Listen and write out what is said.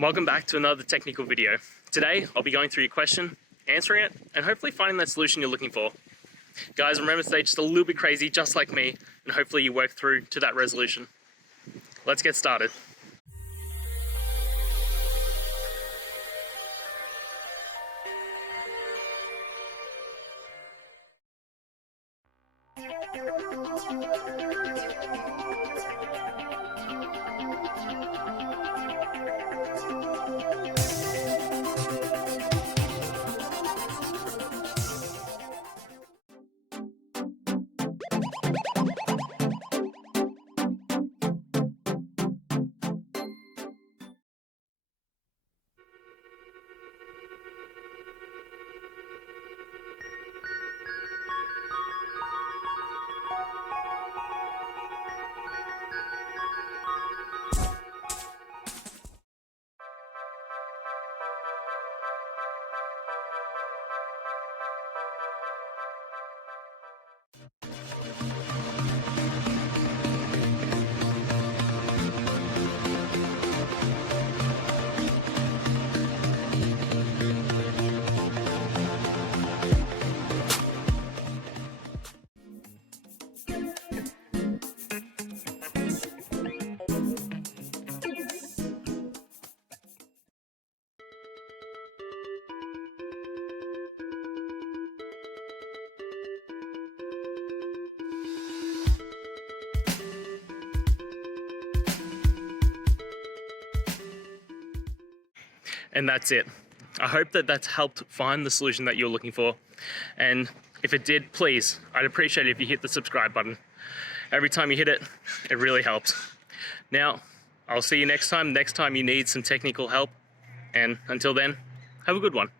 Welcome back to another technical video. Today, I'll be going through your question, answering it, and hopefully finding that solution you're looking for. Guys, remember to stay just a little bit crazy, just like me, and hopefully you work through to that resolution. Let's get started. And that's it. I hope that that's helped find the solution that you're looking for. And if it did, please, I'd appreciate it if you hit the subscribe button. Every time you hit it, it really helps. Now, I'll see you next time you need some technical help. And until then, have a good one.